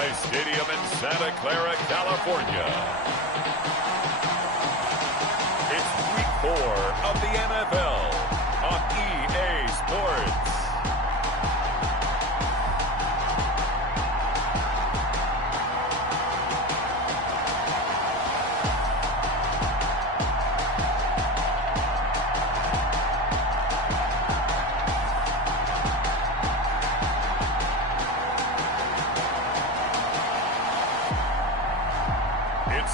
Levi Stadium in Santa Clara, California. It's Week 4 of the NFL on EA Sports.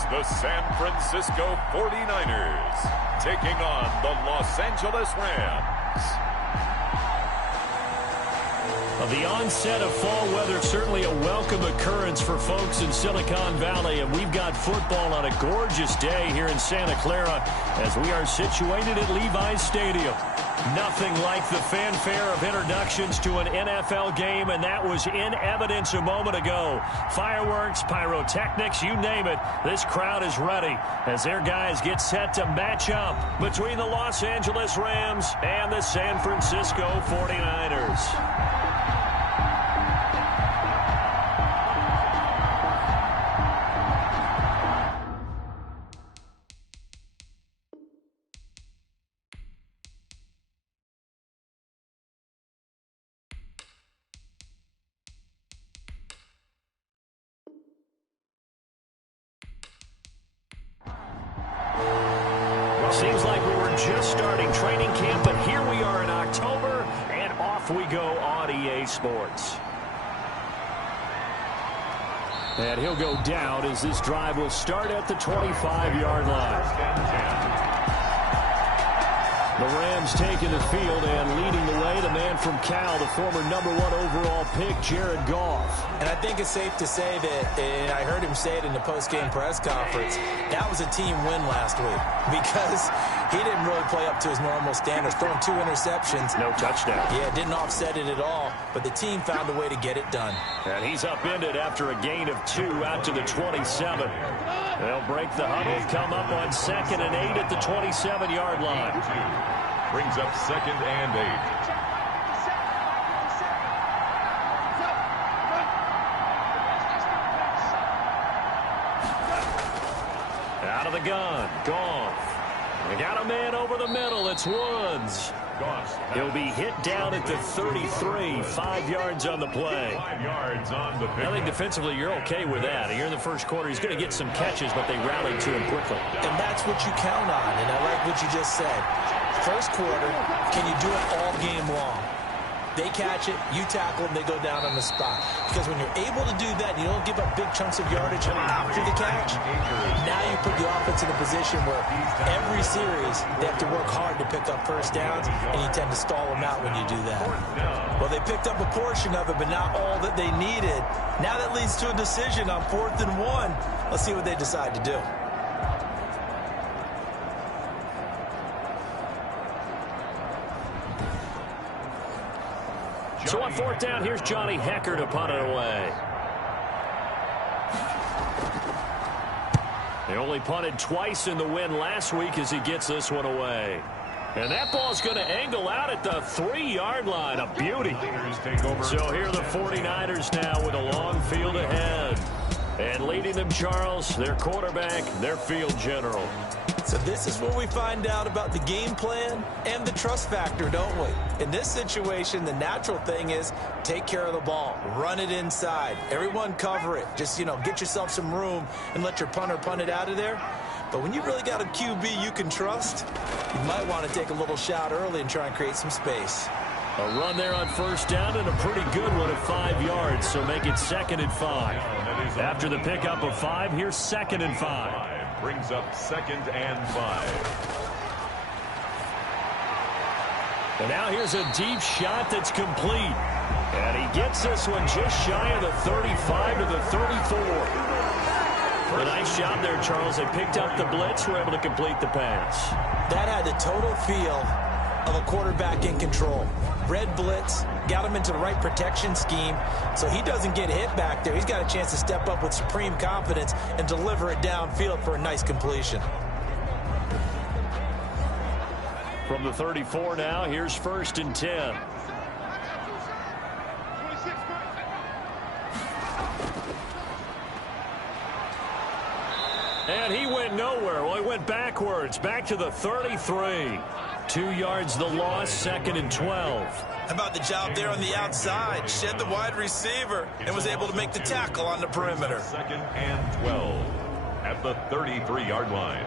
The San Francisco 49ers taking on the Los Angeles Rams. The onset of fall weather, certainly a welcome occurrence for folks in Silicon Valley, and we've got football on a gorgeous day here in Santa Clara as we are situated at Levi Stadium. Nothing like the fanfare of introductions to an NFL game, and that was in evidence a moment ago. Fireworks, pyrotechnics, you name it. This crowd is ready as their guys get set to match up between the Los Angeles Rams and the San Francisco 49ers. Seems like we were just starting training camp, but here we are in October, and off we go on EA Sports. And he'll go down as this drive will start at the 25-yard line. The Rams taking the field and leading the way, the man from Cal, the former #1 overall pick, Jared Goff. And I think it's safe to say that, and I heard him say it in the post-game press conference, that was a team win last week because he didn't really play up to his normal standards, throwing 2 interceptions. No touchdown. Yeah, didn't offset it at all, but the team found a way to get it done. And he's upended after a gain of 2 out to the 27. They'll break the huddle, come up on 2nd and 8 at the 27-yard line. Brings up 2nd and 8. Out of the gun, Goff. We got a man over the middle. It's Woods. He'll be hit down at the 33, 5 yards on the play. 5 yards on the pick. I think defensively you're okay with that. Here in the first quarter, he's going to get some catches, but they rallied to him quickly. And that's what you count on, and I like what you just said. First quarter, can you do it all game long? They catch it, you tackle them, they go down on the spot. Because when you're able to do that, and you don't give up big chunks of yardage after the catch, now you put the offense in a position where every series they have to work hard to pick up first downs, and you tend to stall them out when you do that. Well, they picked up a portion of it, but not all that they needed. Now that leads to a decision on 4th and 1. Let's see what they decide to do. So on 4th down, here's Johnny Hecker to punt it away. They only punted twice in the win last week as he gets this one away. And that ball's going to angle out at the 3-yard line. A beauty. So here are the 49ers now with a long field ahead. And leading them, Charles, their quarterback, their field general. So this is where we find out about the game plan and the trust factor, don't we? In this situation, the natural thing is take care of the ball. Run it inside. Everyone cover it. Just, get yourself some room and let your punter punt it out of there. But when you really got a QB you can trust, you might want to take a little shot early and try and create some space. A run there on 1st down and a pretty good one at 5 yards, so make it 2nd and 5. After the pickup of 5, here's 2nd and 5. Brings up 2nd and 5. And now here's a deep shot that's complete. And he gets this one just shy of the 35 to the 34. A nice job there, Charles. They picked up the blitz, were able to complete the pass. That had the total feel of a quarterback in control. Red blitz, got him into the right protection scheme, so he doesn't get hit back there. He's got a chance to step up with supreme confidence and deliver it downfield for a nice completion. From the 34 now, here's 1st and 10. And he went nowhere. Well, he went backwards, back to the 33. 2 yards the loss, 2nd and 12. How about the job there on the outside? Shed the wide receiver and was able to make the tackle on the perimeter. 2nd and 12 at the 33-yard line.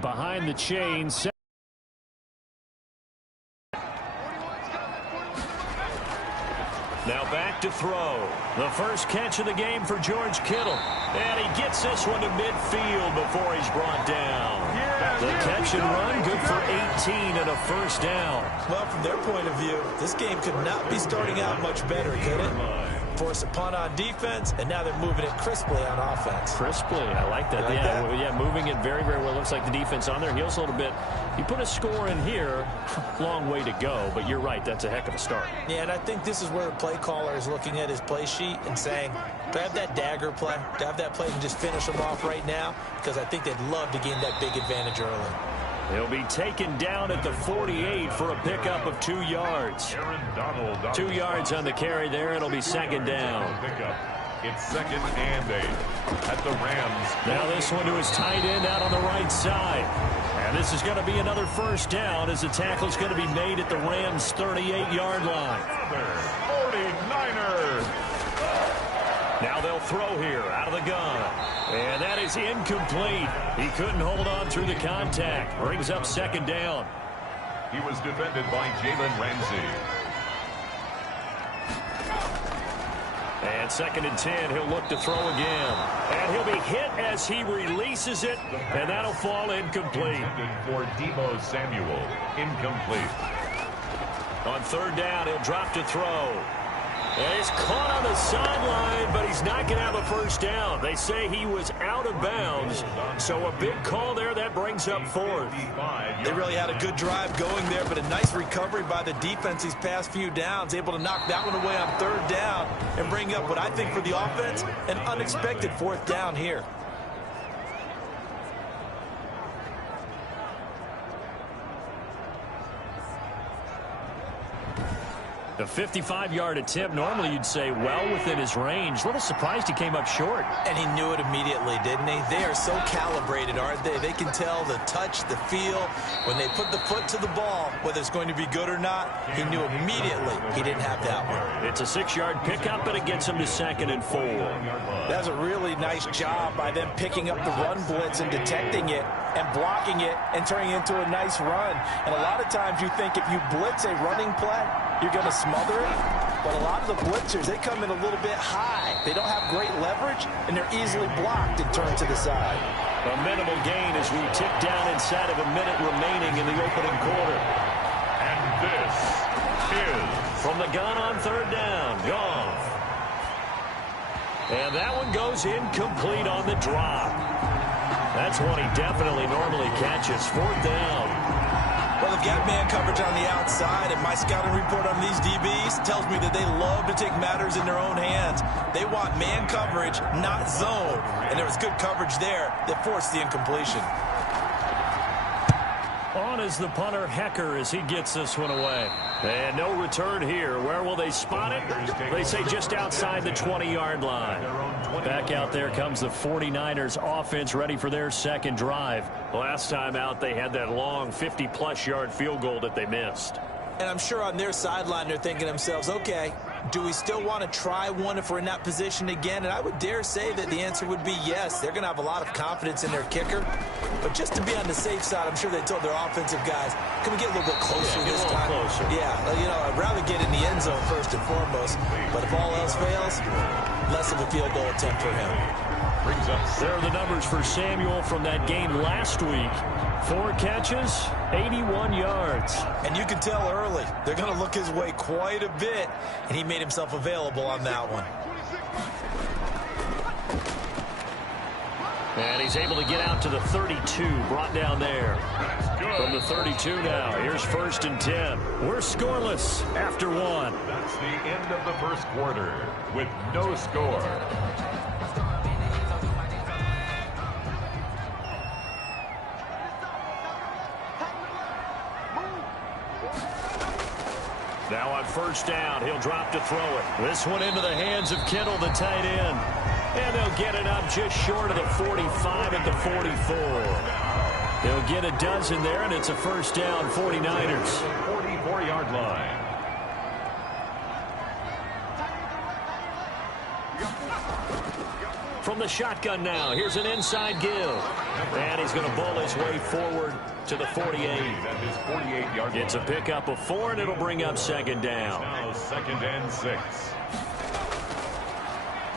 Behind the chains. Now back to throw. The first catch of the game for George Kittle. And he gets this one to midfield before he's brought down. The catch and run, good for 18 and a first down. Well, from their point of view, this game could not be starting out much better, could it? Force a punt on defense, and now they're moving it crisply on offense. Crisply, I like that. Yeah, moving it very, very well. Looks like the defense on their heels a little bit. You put a score in here, long way to go, but you're right, that's a heck of a start. Yeah, and I think this is where the play caller is looking at his play sheet and saying, do I have that dagger play? Do I have that play and just finish them off right now? Because I think they'd love to gain that big advantage early. He'll be taken down at the 48 for a pickup of 2 yards. 2 yards on the carry there. It'll be 2nd down. It's 2nd and 8 at the Rams. Now this one to his tight end out on the right side. And this is going to be another first down as the tackle is going to be made at the Rams' 38-yard line. 49ers. Now they'll throw here out of the gun. And that is incomplete. He couldn't hold on through the contact. Brings up 2nd down. He was defended by Jalen Ramsey. And 2nd and 10, he'll look to throw again. And he'll be hit as he releases it, and that'll fall incomplete. For Deebo Samuel, incomplete. On 3rd down, he'll drop to throw. And he's caught on the sideline, but he's not going to have a first down. They say he was out of bounds, so a big call there. That brings up 4th. They really had a good drive going there, but a nice recovery by the defense these past few downs, able to knock that one away on 3rd down and bring up what I think for the offense, an unexpected 4th down here. The 55-yard attempt, normally you'd say well within his range. A little surprised he came up short. And he knew it immediately, didn't he? They are so calibrated, aren't they? They can tell the touch, the feel. When they put the foot to the ball, whether it's going to be good or not, he knew immediately he didn't have that one. It's a 6-yard pickup, but it gets him to 2nd and 4. That's a really nice job by them picking up the run blitz and detecting it and blocking it and turning it into a nice run. And a lot of times you think if you blitz a running play, you're going to smother it. But a lot of the blitzers, they come in a little bit high. They don't have great leverage, and they're easily blocked and turned to the side. A minimal gain as we tick down inside of a minute remaining in the opening quarter. And this is from the gun on 3rd down. Goff. And that one goes incomplete on the drop. That's one he definitely normally catches. 4th down. Well, they've got man coverage on the outside, and my scouting report on these DBs tells me that they love to take matters in their own hands. They want man coverage, not zone, and there was good coverage there that forced the incompletion. On is the punter, Hecker, as he gets this one away. And no return here. Where will they spot it? They say just outside the 20-yard line. Back out there comes the 49ers offense, ready for their 2nd drive. Last time out, they had that long 50-plus yard field goal that they missed. And I'm sure on their sideline, they're thinking to themselves, okay, do we still want to try one if we're in that position again? And I would dare say that the answer would be yes. They're going to have a lot of confidence in their kicker. But just to be on the safe side, I'm sure they told their offensive guys, can we get a little bit closer this time? Closer. Yeah, I'd rather get in the end zone first and foremost. But if all else fails, less of a field goal attempt for him. There are the numbers for Samuel from that game last week. 4 catches, 81 yards. And you can tell early, they're going to look his way quite a bit, and he made himself available on that one. And he's able to get out to the 32, brought down there. From the 32 now, here's 1st and 10. We're scoreless after 1. That's the end of the first quarter with no score. Now on first down, he'll drop to throw it. This one into the hands of Kittle, the tight end. And they'll get it up just short of the 45 at the 44. They'll get a dozen there, and it's a first down, 49ers. 44-yard line. From the shotgun now, here's an inside give. And he's going to bowl his way forward to the 48. It's a pickup of 4, and it'll bring up second down. Now second and 6.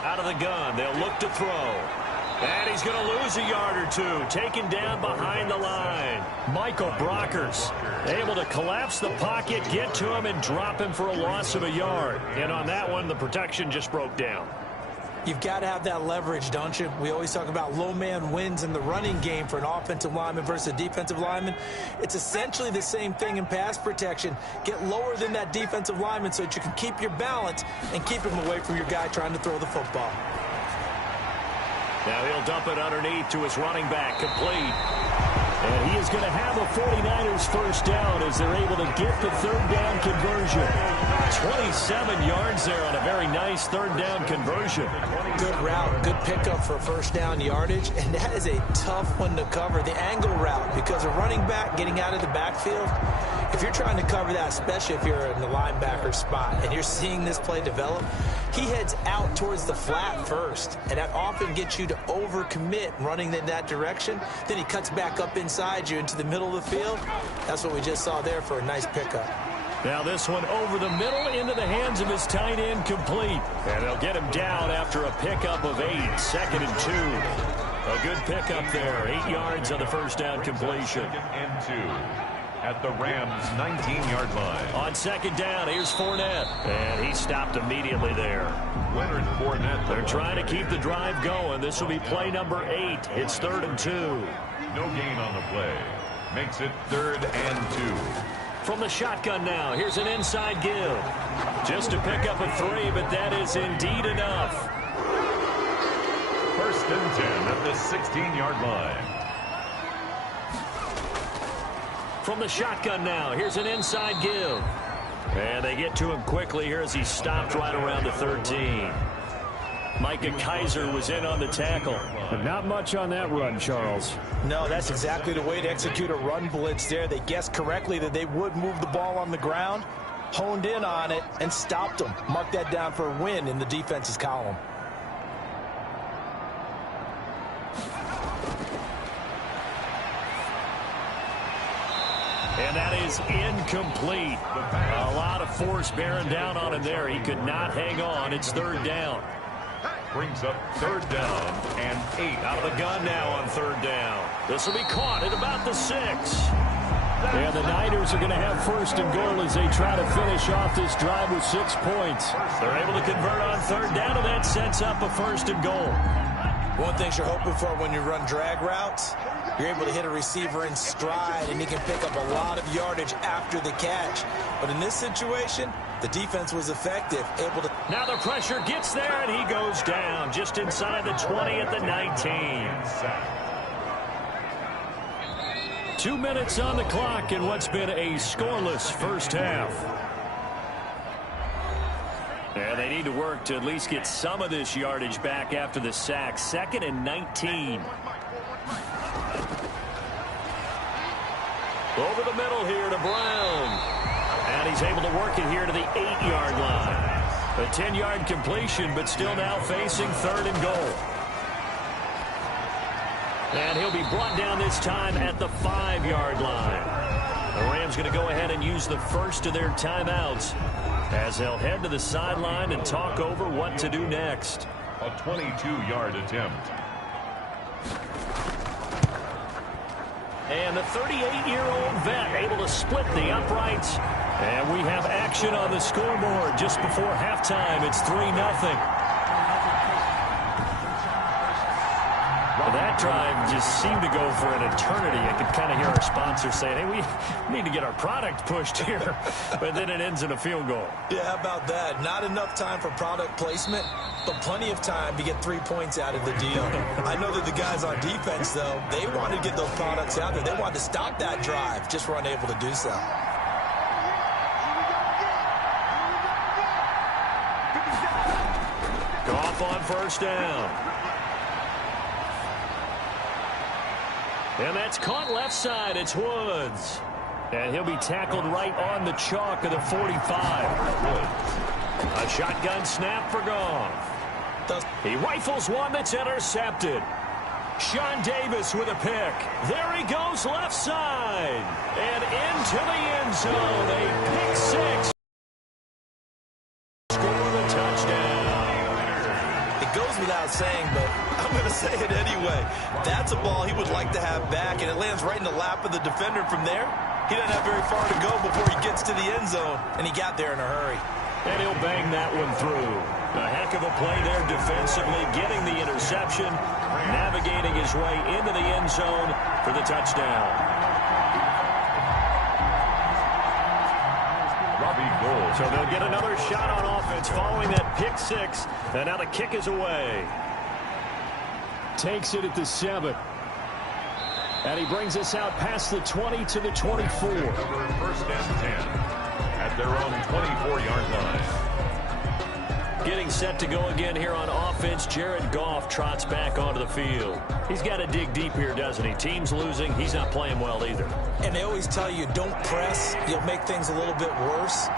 Out of the gun, they'll look to throw. And he's going to lose a yard or two, taken down behind the line. Michael Brockers able to collapse the pocket, get to him, and drop him for a loss of a yard. And on that one, the protection just broke down. You've got to have that leverage, don't you? We always talk about low man wins in the running game for an offensive lineman versus a defensive lineman. It's essentially the same thing in pass protection. Get lower than that defensive lineman so that you can keep your balance and keep him away from your guy trying to throw the football. Now he'll dump it underneath to his running back, complete. And he is going to have a 49ers first down as they're able to get the third down conversion. 27 yards there on a very nice third down conversion. Good route, good pickup for first down yardage, and that is a tough one to cover, the angle route, because a running back getting out of the backfield, if you're trying to cover that, especially if you're in the linebacker spot and you're seeing this play develop, he heads out towards the flat first, and that often gets you to overcommit running in that direction. Then he cuts back up inside you into the middle of the field. That's what we just saw there for a nice pickup. Now this one over the middle into the hands of his tight end, complete. And they'll get him down after a pickup of 8, second and 2. A good pickup there, 8 yards on the first down completion. Second and 2 at the Rams' 19-yard line. On second down, here's Fournette. And he stopped immediately there. Leonard Fournette. They're trying to keep the drive going. This will be play number 8. It's 3rd and 2. No gain on the play. Makes it 3rd and 2. From the shotgun now, here's an inside give. Just to pick up a 3, but that is indeed enough. 1st and 10 at the 16-yard line. From the shotgun now, here's an inside give. And they get to him quickly here as he stopped right around the 13. Micah Kaiser was in on the tackle. But not much on that run, Charles. No, that's exactly the way to execute a run blitz there. They guessed correctly that they would move the ball on the ground, honed in on it, and stopped them. Mark that down for a win in the defense's column. And that is incomplete. A lot of force bearing down on him there. He could not hang on. It's 3rd down. Brings up 3rd down and 8. Out of the gun now on 3rd down. This will be caught at about the 6. And the Niners are going to have 1st and goal as they try to finish off this drive with 6 points. They're able to convert on 3rd down, and that sets up a 1st and goal. One thing you're hoping for when you run drag routes, you're able to hit a receiver in stride, and he can pick up a lot of yardage after the catch. But in this situation, the defense was effective, able to... Now the pressure gets there, and he goes down just inside the 20 at the 19. 2 minutes on the clock in what's been a scoreless first half. And they need to work to at least get some of this yardage back after the sack. 2nd and 19. Over the middle here to Brown. And he's able to work it here to the 8-yard line. A 10-yard completion, but still now facing 3rd and goal. And he'll be brought down this time at the 5-yard line. The Rams going to go ahead and use the first of their timeouts as they'll head to the sideline and talk over what to do next. A 22-yard attempt. And the 38-year-old vet able to split the uprights. And we have action on the scoreboard just before halftime. It's 3-0. That drive just seemed to go for an eternity. I could kind of hear our sponsor saying, hey, we need to get our product pushed here. But then it ends in a field goal. Yeah, how about that? Not enough time for product placement, but plenty of time to get 3 points out of the deal. I know that the guys on defense, though, they wanted to get those products out there. They wanted to stop that drive, just were unable to do so. on first down. And that's caught left side. It's Woods. And he'll be tackled right on the chalk of the 45. A shotgun snap for Goff. He rifles one that's intercepted. Sean Davis with a pick. There he goes left side. And into the end zone. A pick six. Score the touchdown. It goes without saying, but I'm going to say it anyway. That's a ball he would like to have back, and it lands right in the lap of the defender from there. He doesn't have very far to go before he gets to the end zone, and he got there in a hurry. And he'll bang that one through. A heck of a play there defensively, getting the interception, navigating his way into the end zone for the touchdown. So they'll get another shot on offense following that pick six. And now the kick is away. Takes it at the 7. And he brings us out past the 20 to the 24. First and 10 at their own 24-yard line. Getting set to go again here on offense. Jared Goff trots back onto the field. He's got to dig deep here, doesn't he? Team's losing. He's not playing well either. And they always tell you, don't press. You'll make things a little bit worse.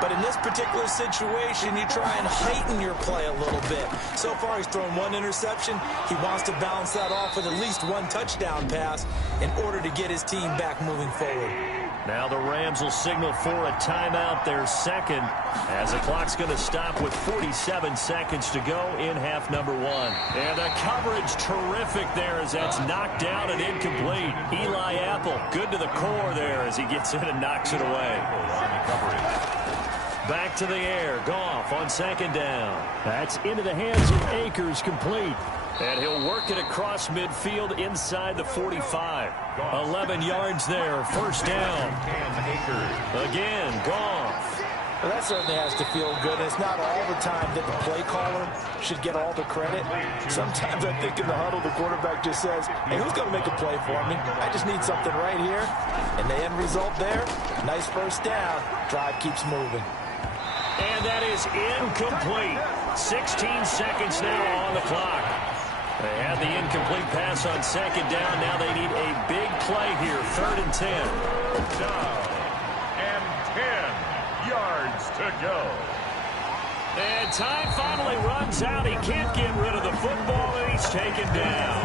But in this particular situation, you try and heighten your play a little bit. So far, he's thrown one interception. He wants to balance that off with at least one touchdown pass in order to get his team back moving forward. Now the Rams will signal for a timeout, their second, as the clock's going to stop with 47 seconds to go in half number 1. And the coverage terrific there as that's knocked down and incomplete. Eli Apple, good to the core there as he gets in and knocks it away. Back to the air. Goff on second down. That's into the hands of Akers, complete. And he'll work it across midfield inside the 45. 11 yards there. First down. Again, Goff. Well, that certainly has to feel good. It's not all the time that the play caller should get all the credit. Sometimes I think in the huddle, the quarterback just says, hey, who's going to make a play for me? I just need something right here. And the end result there, nice first down. Drive keeps moving. And that is incomplete. 16 seconds now on the clock. They had the incomplete pass on second down. Now they need a big play here. 3rd and 10. Down. And 10 yards to go. And time finally runs out. He can't get rid of the football, and he's taken down.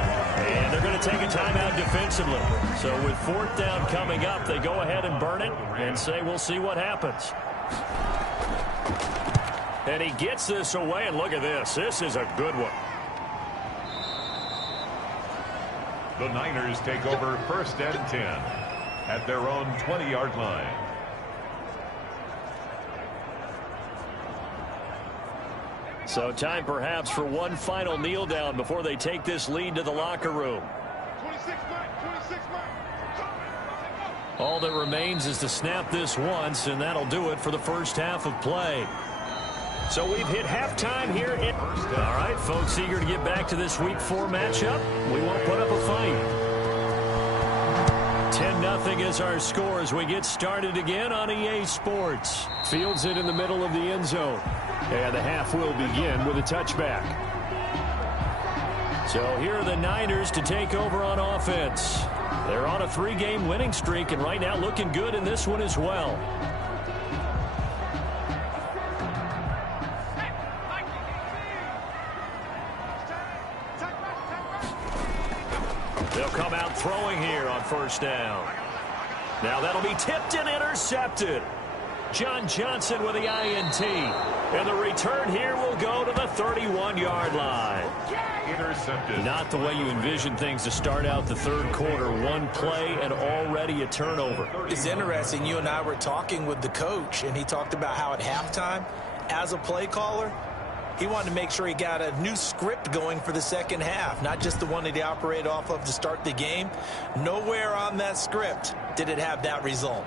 And they're going to take a timeout defensively. So with 4th down coming up, they go ahead and burn it and say, we'll see what happens. And he gets this away, and look at this. This is a good one. The Niners take over 1st and 10 at their own 20-yard line. So time perhaps for one final kneel down before they take this lead to the locker room. All that remains is to snap this once, and that'll do it for the first half of play. So we've hit halftime here. All right, folks, eager to get back to this Week 4 matchup. We won't put up a fight. 10-0 is our score as we get started again on EA Sports. Fields it in the middle of the end zone. And the half will begin with a touchback. So here are the Niners to take over on offense. They're on a 3-game winning streak, and right now looking good in this one as well. They'll come out throwing here on first down. Now that'll be tipped and intercepted. John Johnson with the INT. And the return here will go to the 31-yard line. Intercepted. Not the way you envision things to start out the third quarter. One play and already a turnover. It's interesting. You and I were talking with the coach, and he talked about how at halftime, as a play caller, he wanted to make sure he got a new script going for the second half, not just the one that he operated off of to start the game. Nowhere on that script did it have that result.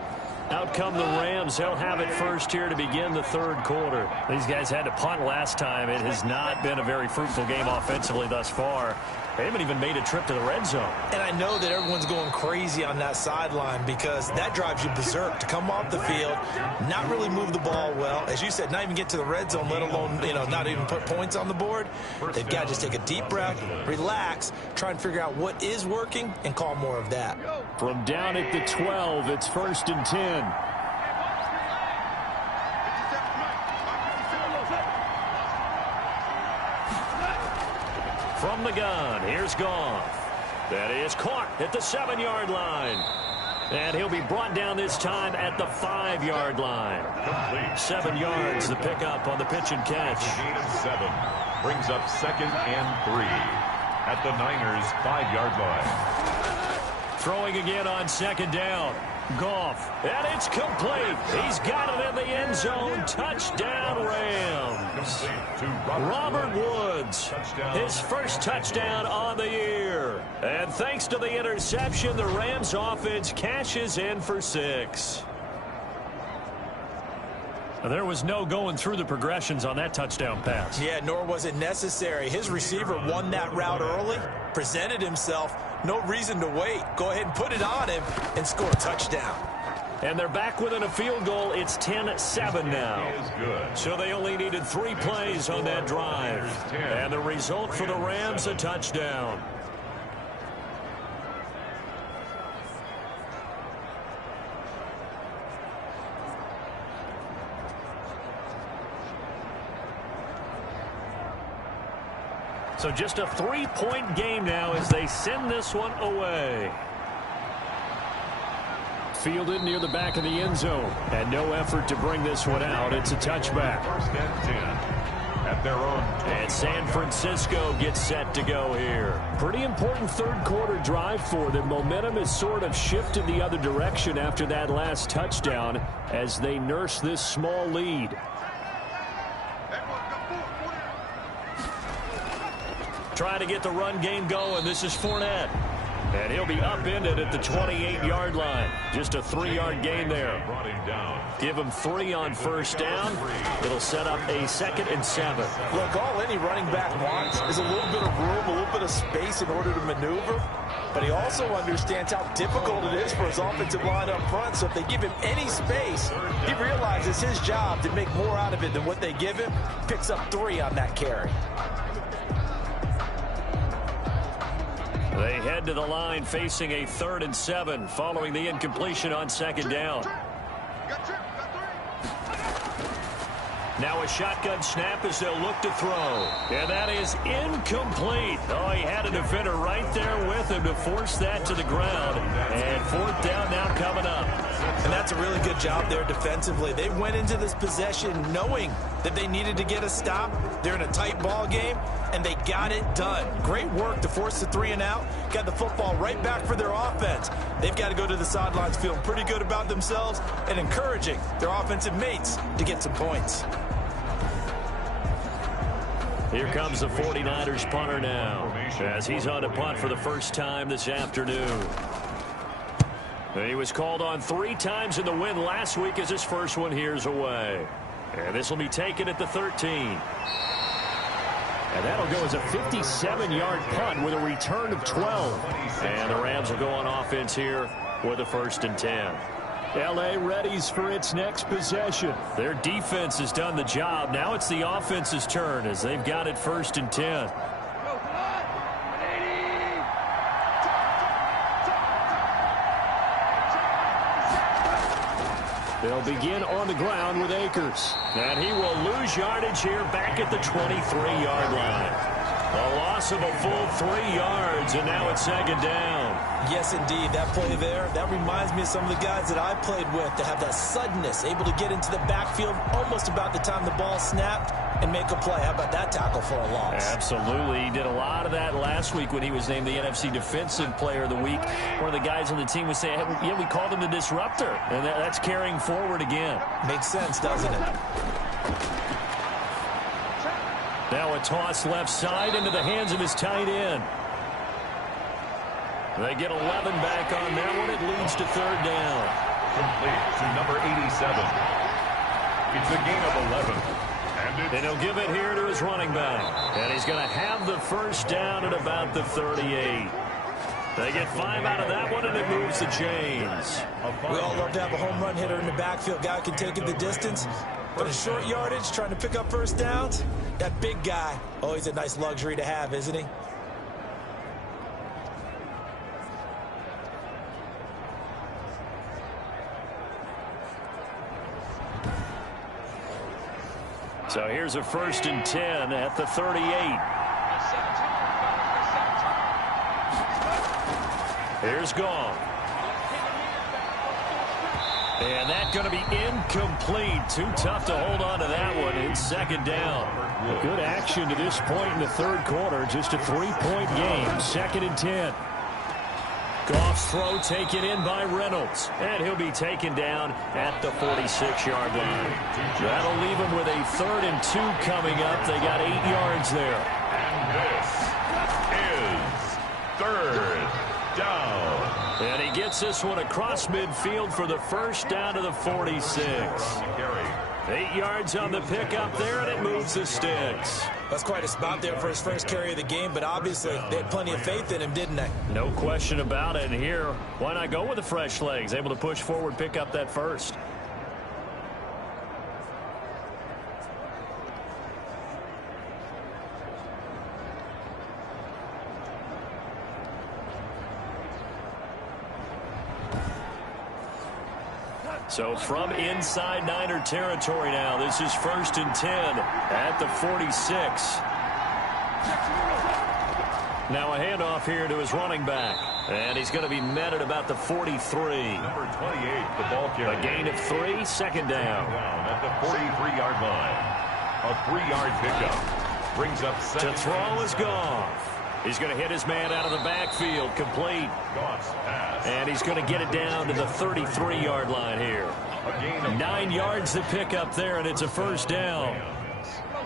Out come the Rams. They'll have it first here to begin the third quarter. These guys had to punt last time. It has not been a very fruitful game offensively thus far. They haven't even made a trip to the red zone. And I know that everyone's going crazy on that sideline because that drives you berserk to come off the field, not really move the ball well. As you said, not even get to the red zone, let alone, not even put points on the board. They've got to just take a deep breath, relax, try and figure out what is working, and call more of that. From down at the 12, it's 1st and 10. From the gun, here's Goff. That is caught at the 7-yard line. And he'll be brought down this time at the 5-yard line. 7 yards, the pickup on the pitch and catch. Gain of 7 brings up 2nd and 3 at the Niners' 5-yard line. Throwing again on 2nd down. Goff, and it's complete. He's got it in the end zone. Touchdown, Rams. Robert Woods, his first touchdown on the year. And thanks to the interception, the Rams offense cashes in for 6. There was no going through the progressions on that touchdown pass. Yeah, nor was it necessary. His receiver won that route early, presented himself. No reason to wait. Go ahead and put it on him and score a touchdown. And they're back within a field goal. It's 10-7 now. So they only needed 3 plays on that drive. And the result for the Rams, a touchdown. So just a 3-point game now as they send this one away. Fielded near the back of the end zone. And no effort to bring this one out. It's a touchback. 1st and 10 at their own. And San Francisco gets set to go here. Pretty important third quarter drive for them. Momentum has sort of shifted the other direction after that last touchdown as they nurse this small lead. Trying to get the run game going. This is Fournette. And he'll be upended at the 28-yard line. Just a 3-yard gain there. Give him 3 on 1st down. It'll set up a 2nd and 7. Look, all any running back wants is a little bit of room, a little bit of space in order to maneuver. But he also understands how difficult it is for his offensive line up front. So if they give him any space, he realizes his job to make more out of it than what they give him. Picks up 3 on that carry. They head to the line facing a 3rd and 7 following the incompletion on 2nd down. Now a shotgun snap as they'll look to throw. And that is incomplete. Oh, he had a defender right there with him to force that to the ground. And 4th down now coming up. And that's a really good job there defensively. They went into this possession knowing that they needed to get a stop. They're in a tight ball game, and they got it done. Great work to force the 3 and out. Got the football right back for their offense. They've got to go to the sidelines feeling pretty good about themselves and encouraging their offensive mates to get some points. Here comes the 49ers punter now as he's on to punt for the first time this afternoon. He was called on 3 times in the win last week as his first one here's away. And this will be taken at the 13. And that'll go as a 57-yard punt with a return of 12. And the Rams will go on offense here with a 1st and 10. L.A. readies for its next possession. Their defense has done the job. Now it's the offense's turn as they've got it 1st and 10. They'll begin on the ground with Akers. And he will lose yardage here back at the 23-yard line. A loss of a full 3 yards, and now it's 2nd down. Yes, indeed. That play there, that reminds me of some of the guys that I played with to have that suddenness, able to get into the backfield almost about the time the ball snapped and make a play. How about that tackle for a loss? Absolutely. He did a lot of that last week when he was named the NFC Defensive Player of the Week. One of the guys on the team was saying, hey, yeah, we called him the disruptor. And that's carrying forward again. Makes sense, doesn't it? Now a toss left side into the hands of his tight end. They get 11 back on that one. It leads to 3rd down. complete to number 87. It's a gain of 11. And he'll give it here to his running back. And he's going to have the first down at about the 38. They get 5 out of that one, and it moves the chains. We all love to have a home run hitter in the backfield. Guy can take it the distance. But in short yardage, trying to pick up first downs, that big guy, always a nice luxury to have, isn't he? So here's a 1st and 10 at the 38. Here's Goff. And that's going to be incomplete. Too tough to hold on to that one. It's 2nd down. Good action to this point in the 3rd quarter. Just a 3-point game. 2nd and 10. Goff's throw taken in by Reynolds. And he'll be taken down at the 46-yard line. That'll leave him with a 3rd and 2 coming up. They got 8 yards there. And this is 3rd down. And he gets this one across midfield for the first down to the 46. 8 yards on the pickup there, and it moves the sticks. That's quite a spot there for his first carry of the game, but obviously they had plenty of faith in him, didn't they? No question about it. And here, why not go with the fresh legs? Able to push forward, pick up that first. So from inside Niner territory now, this is 1st and 10 at the 46. Now a handoff here to his running back. And he's going to be met at about the 43. Number 28, the ball carrier. A gain of 3, 2nd down. At the 43-yard line. A 3-yard pickup. Brings up 2nd. To throw is Goff. He's going to hit his man out of the backfield, complete. And he's going to get it down to the 33-yard line here. 9 yards to pick up there, and it's a 1st down.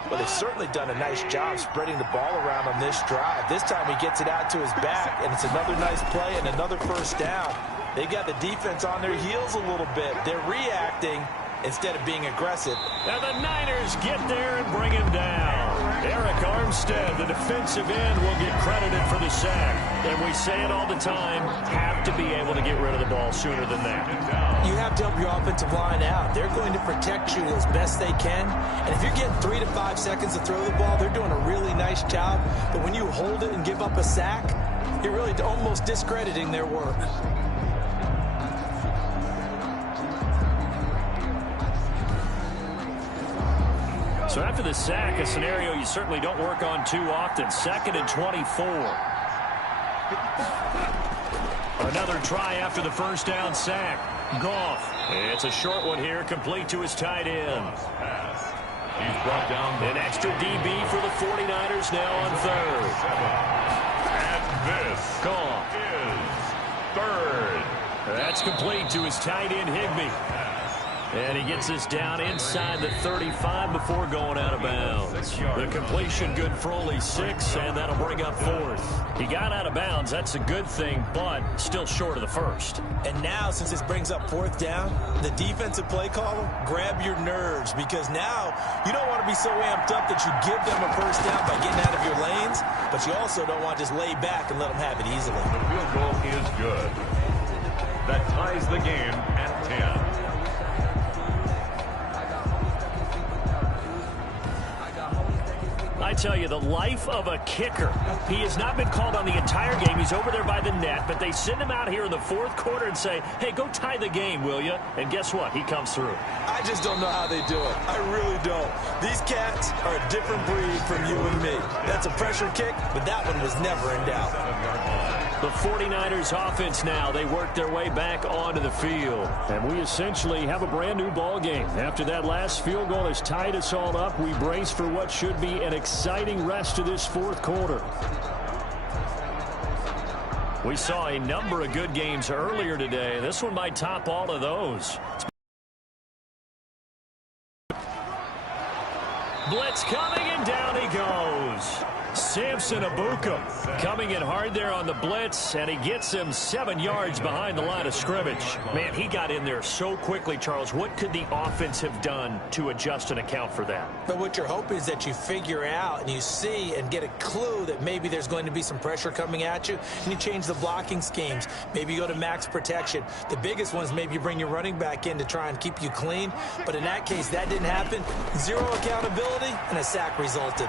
Well, they've certainly done a nice job spreading the ball around on this drive. This time he gets it out to his back, and it's another nice play and another 1st down. They've got the defense on their heels a little bit. They're reacting instead of being aggressive. And the Niners get there and bring him down. Eric Armstead, the defensive end, will get credited for the sack. And we say it all the time, have to be able to get rid of the ball sooner than that. You have to help your offensive line out. They're going to protect you as best they can. And if you're getting 3 to 5 seconds to throw the ball, they're doing a really nice job. But when you hold it and give up a sack, you're really almost discrediting their work. So after the sack, a scenario you certainly don't work on too often. 2nd and 24. Another try after the 1st down sack. Goff. It's a short one here, complete to his tight end. He's brought down an extra DB for the 49ers now on 3rd. And this Goff is 3rd. That's complete to his tight end, Higbee. And he gets this down inside the 35 before going out of bounds. The completion good for only 6, and that'll bring up 4th. He got out of bounds. That's a good thing, but still short of the 1st. And now, since this brings up 4th down, the defensive play caller, grab your nerves, because now you don't want to be so amped up that you give them a 1st down by getting out of your lanes, but you also don't want to just lay back and let them have it easily. The field goal is good. That ties the game at 10. I tell you, the life of a kicker. He has not been called on the entire game. He's over there by the net, but they send him out here in the 4th quarter and say, hey, go tie the game, will you? And guess what? He comes through. I just don't know how they do it. I really don't. These cats are a different breed from you and me. That's a pressure kick, but that one was never in doubt. The 49ers offense now, they work their way back onto the field. And we essentially have a brand new ball game. After that last field goal has tied us all up, we brace for what should be an exciting rest of this 4th quarter. We saw a number of good games earlier today. This one might top all of those. Blitz coming, and down he goes. Samson Abuka coming in hard there on the blitz, and he gets him 7 yards behind the line of scrimmage. Man, he got in there so quickly, Charles. What could the offense have done to adjust and account for that? But what you're hoping is that you figure out and you see and get a clue that maybe there's going to be some pressure coming at you, and you change the blocking schemes. Maybe you go to max protection. The biggest one is maybe you bring your running back in to try and keep you clean. But in that case, that didn't happen. Zero accountability, and a sack resulted.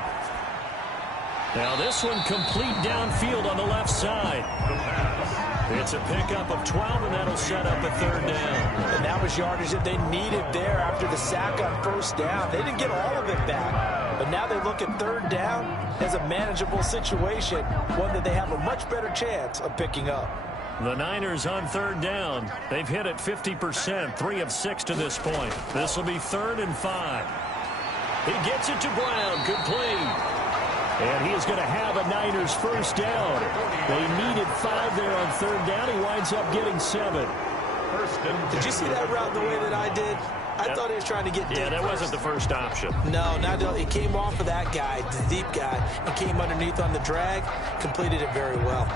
Now this one complete downfield on the left side. It's a pickup of 12, and that'll set up a 3rd down. And that was yardage that they needed there after the sack on 1st down. They didn't get all of it back. But now they look at 3rd down as a manageable situation, one that they have a much better chance of picking up. The Niners on 3rd down. They've hit it 50%, 3 of 6 to this point. This will be 3rd and 5. He gets it to Brown, complete. And he is going to have a Niners 1st down. They needed 5 there on 3rd down. He winds up getting 7. Did you see that route the way that I did? I thought he was trying to get deep. Yeah, that wasn't the first option. No, it came off of that guy, the deep guy, and came underneath on the drag, completed it very well.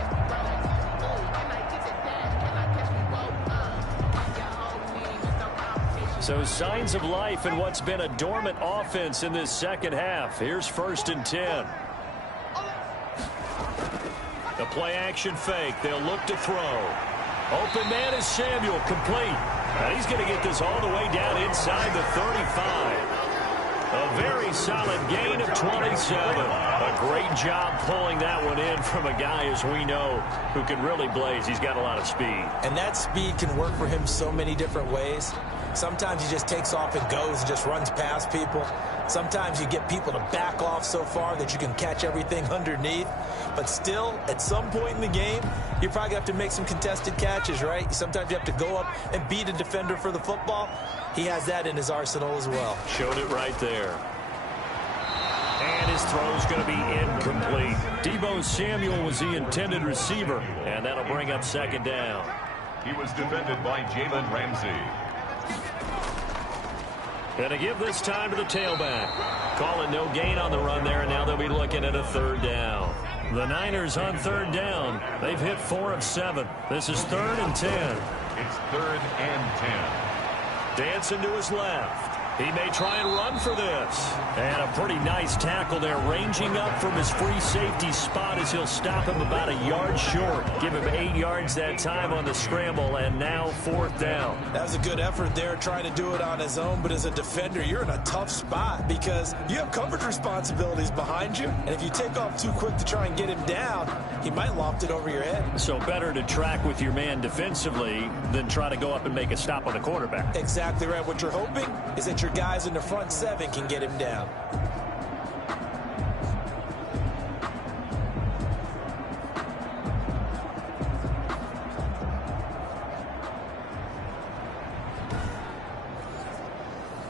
So signs of life in what's been a dormant offense in this second half. Here's 1st and 10. The play action fake. They'll look to throw. Open man is Samuel, complete. And he's going to get this all the way down inside the 35. A very solid gain of 27. A great job pulling that one in from a guy, as we know, who can really blaze. He's got a lot of speed. And that speed can work for him so many different ways. Sometimes he just takes off and goes and just runs past people. Sometimes you get people to back off so far that you can catch everything underneath. But still, at some point in the game, you probably have to make some contested catches, right? Sometimes you have to go up and beat a defender for the football. He has that in his arsenal as well. Showed it right there. And his throw's going to be incomplete. Deebo Samuel was the intended receiver, and that'll bring up 2nd down. He was defended by Jalen Ramsey. And to give this time to the tailback. Calling no gain on the run there, and now they'll be looking at a 3rd down. The Niners on 3rd down. They've hit 4 of 7. This is 3rd and 10. It's 3rd and 10. Dancing to his left. He may try and run for this. And a pretty nice tackle there, ranging up from his free safety spot as he'll stop him about a yard short. Give him 8 yards that time on the scramble, and now 4th down. That was a good effort there, trying to do it on his own, but as a defender, you're in a tough spot because you have coverage responsibilities behind you, and if you take off too quick to try and get him down, he might loft it over your head. So better to track with your man defensively than try to go up and make a stop on the quarterback. Exactly right. What you're hoping is that your guys in the front 7 can get him down.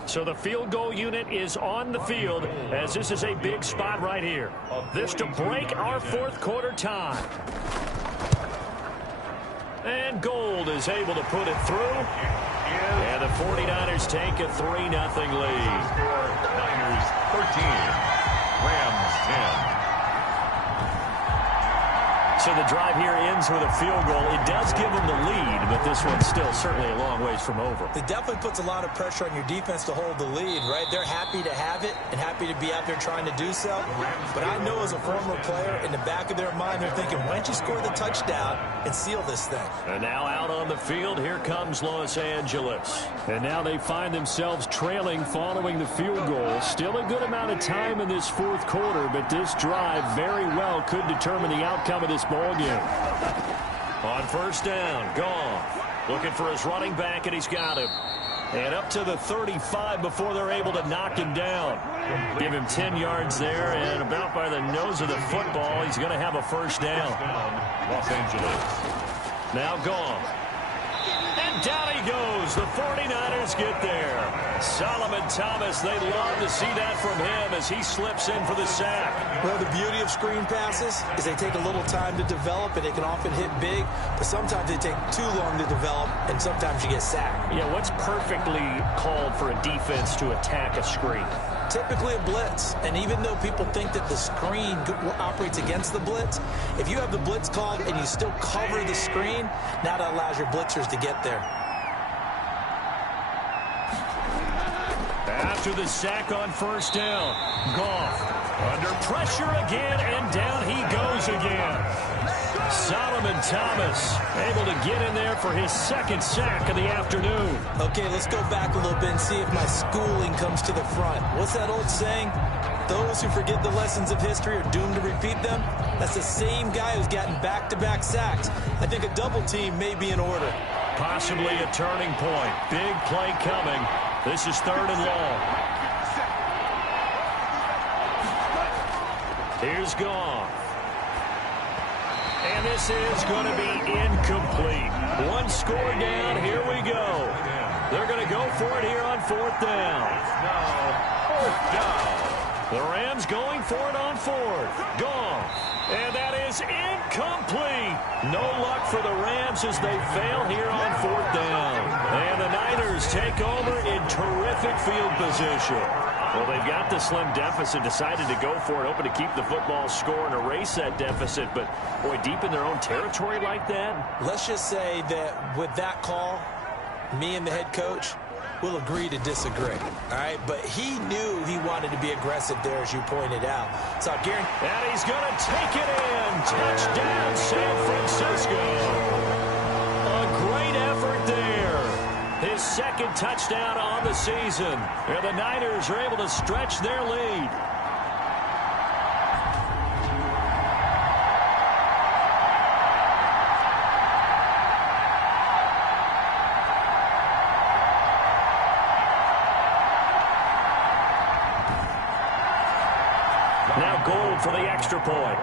So the field goal unit is on the field as this is a big spot right here. This to break our 4th quarter tie. And Gold is able to put it through. And the 49ers take a 3-0 lead. Niners 13, Rams 10. So the drive here ends with a field goal. It does give them the lead, but this one's still certainly a long ways from over. It definitely puts a lot of pressure on your defense to hold the lead, right? They're happy to have it and happy to be out there trying to do so. But I know as a former player, in the back of their mind, they're thinking, why don't you score the touchdown and seal this thing? And now out on the field, here comes Los Angeles. And now they find themselves trailing following the field goal. Still a good amount of time in this 4th quarter, but this drive very well could determine the outcome of this ball game. On 1st down, Goff looking for his running back, and he's got him. And up to the 35 before they're able to knock him down. Give him 10 yards there, and about by the nose of the football, he's going to have a 1st down. Los Angeles. Now Goff. And down he goes. The 49ers get there. Solomon Thomas, they love to see that from him as he slips in for the sack. Well, the beauty of screen passes is they take a little time to develop, and they can often hit big, but sometimes they take too long to develop, and sometimes you get sacked. Yeah, what's perfectly called for a defense to attack a screen? Typically a blitz, and even though people think that the screen operates against the blitz, if you have the blitz called and you still cover the screen, now that allows your blitzers to get there. After the sack on first down, Goff under pressure again, and down he goes again. Solomon Thomas able to get in there for his second sack of the afternoon. Okay, let's go back a little bit and see if my schooling comes to the front. What's that old saying? Those who forget the lessons of history are doomed to repeat them. That's the same guy who's gotten back-to-back sacks. I think a double team may be in order. Possibly a turning point. Big play coming. This is 3rd and long. Here's Goff. And this is going to be incomplete. One score down. Here we go. They're going to go for it here on 4th down. The Rams going for it on 4th. Goff. And that is incomplete. No luck for the Rams as they fail here on 4th down. And the Niners take over in terrific field position. Well, they've got the slim deficit, decided to go for it, hoping to keep the football score and erase that deficit. But, boy, deep in their own territory like that. Let's just say that with that call, me and the head coach will agree to disagree. All right, but he knew he wanted to be aggressive there, as you pointed out. So, Garen. And he's going to take it in. Touchdown, San Francisco. A great effort there. His second touchdown on the season. And the Niners are able to stretch their lead. Now Gold for the extra point.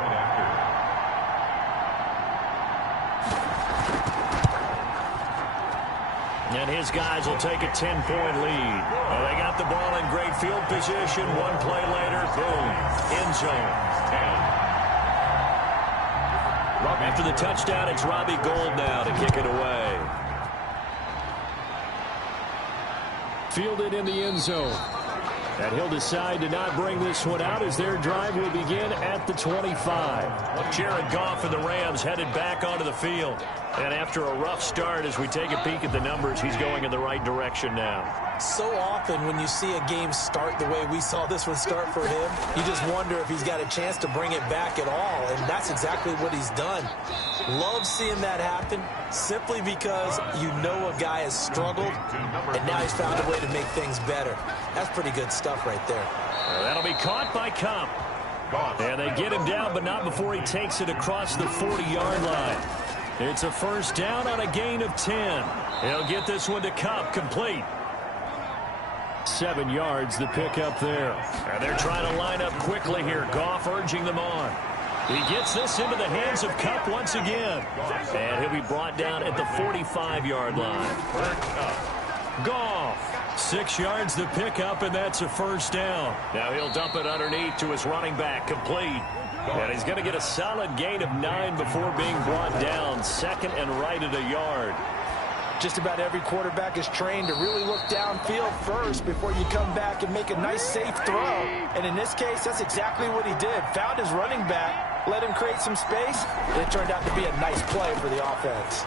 And his guys will take a 10-point lead. Well, they got the ball in great field position. One play later, boom, end zone. After the touchdown, it's Robbie Gould now to kick it away. Fielded in the end zone. And he'll decide to not bring this one out as their drive will begin at the 25. Jared Goff and the Rams headed back onto the field. And after a rough start, as we take a peek at the numbers, he's going in the right direction now. So often when you see a game start the way we saw this one start for him, you just wonder if he's got a chance to bring it back at all, and that's exactly what he's done. Love seeing that happen simply because you know a guy has struggled, and now he's found a way to make things better. That's pretty good stuff right there. That'll be caught by Kupp. And they get him down, but not before he takes it across the 40-yard line. It's a first down on a gain of 10. He'll get this one to Kupp, complete. 7 yards, the pickup there. And they're trying to line up quickly here. Goff urging them on. He gets this into the hands of Kupp once again. And he'll be brought down at the 45-yard line. Goff. 6 yards the pickup, and that's a first down. Now he'll dump it underneath to his running back, complete. And he's going to get a solid gain of 9 before being brought down. Second and right at a yard. Just about every quarterback is trained to really look downfield first before you come back and make a nice, safe throw. And in this case, that's exactly what he did. Found his running back, let him create some space, and it turned out to be a nice play for the offense.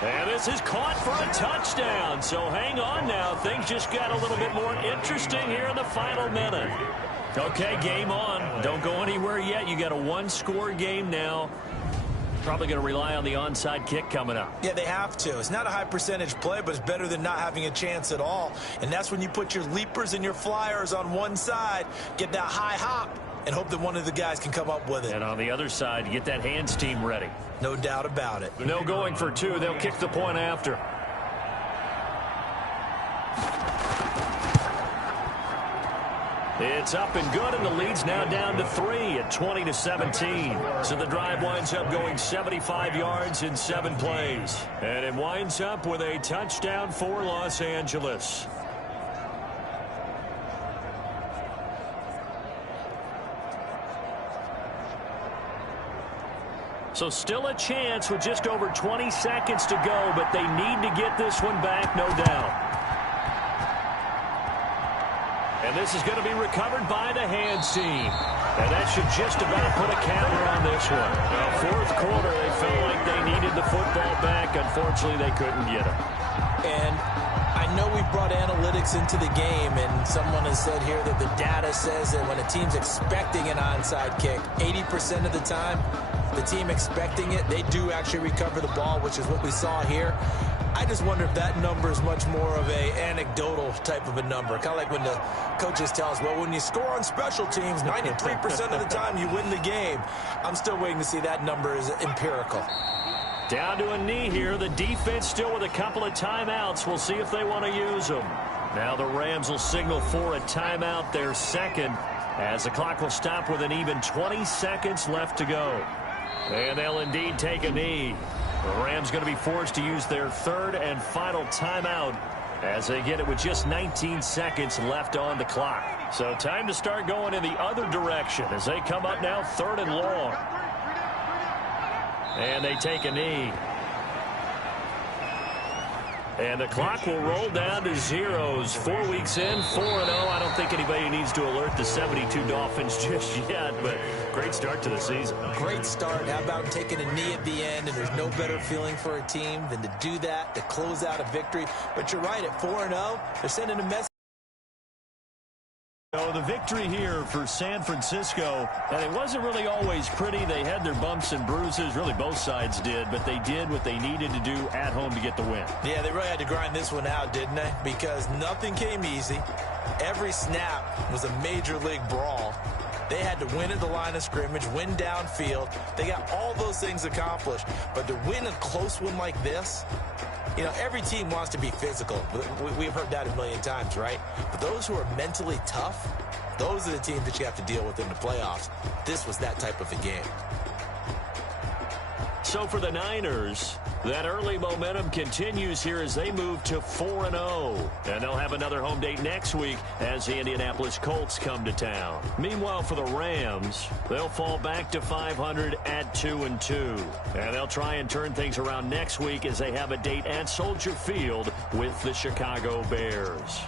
And this is caught for a touchdown. So hang on now. Things just got a little bit more interesting here in the final minute. Okay, game on. Don't go anywhere yet. You got a one-score game now. Probably going to rely on the onside kick coming up. Yeah, they have to. It's not a high percentage play, but it's better than not having a chance at all. And that's when you put your leapers and your flyers on one side, get that high hop, and hope that one of the guys can come up with it. And on the other side, you get that hands team ready. No doubt about it. No going for two. They'll kick the point after. It's up and good, and the lead's now down to 3 at 20-17. So the drive winds up going 75 yards in 7 plays. And it winds up with a touchdown for Los Angeles. So still a chance with just over 20 seconds to go, but they need to get this one back, no doubt. And this is going to be recovered by the hands team. And that should just about put a counter on this one. Now, fourth quarter, they felt like they needed the football back. Unfortunately, they couldn't get it. And I know we brought analytics into the game, and someone has said here that the data says that when a team's expecting an onside kick, 80% of the time, the team expecting it, they do actually recover the ball, which is what we saw here. I just wonder if that number is much more of a anecdotal type of a number. Kind of like when the coaches tell us, well, when you score on special teams, 93% of the time you win the game. I'm still waiting to see that number is empirical. Down to a knee here. The defense still with a couple of timeouts. We'll see if they want to use them. Now the Rams will signal for a timeout, their second, as the clock will stop with an even 20 seconds left to go. And they'll indeed take a knee. The Rams going to be forced to use their third and final timeout as they get it with just 19 seconds left on the clock. So time to start going in the other direction as they come up now third and long. And they take a knee. And the clock will roll down to zeros. 4 weeks in, 4-0. I don't think anybody needs to alert the 72 Dolphins just yet, but great start to the season. Great start. How about taking a knee at the end? And there's no better feeling for a team than to do that, to close out a victory. But you're right, at 4-0, they're sending a message. So the victory here for San Francisco, and it wasn't really always pretty. They had their bumps and bruises, really both sides did, but they did what they needed to do at home to get the win. Yeah, they really had to grind this one out, didn't they? Because nothing came easy. Every snap was a major league brawl. They had to win at the line of scrimmage, win downfield. They got all those things accomplished. But to win a close one like this, you know, every team wants to be physical. We've heard that a million times, right? But those who are mentally tough, those are the teams that you have to deal with in the playoffs. This was that type of a game. So for the Niners, that early momentum continues here as they move to 4-0. And they'll have another home date next week as the Indianapolis Colts come to town. Meanwhile, for the Rams, they'll fall back to 500 at 2-2. And they'll try and turn things around next week as they have a date at Soldier Field with the Chicago Bears.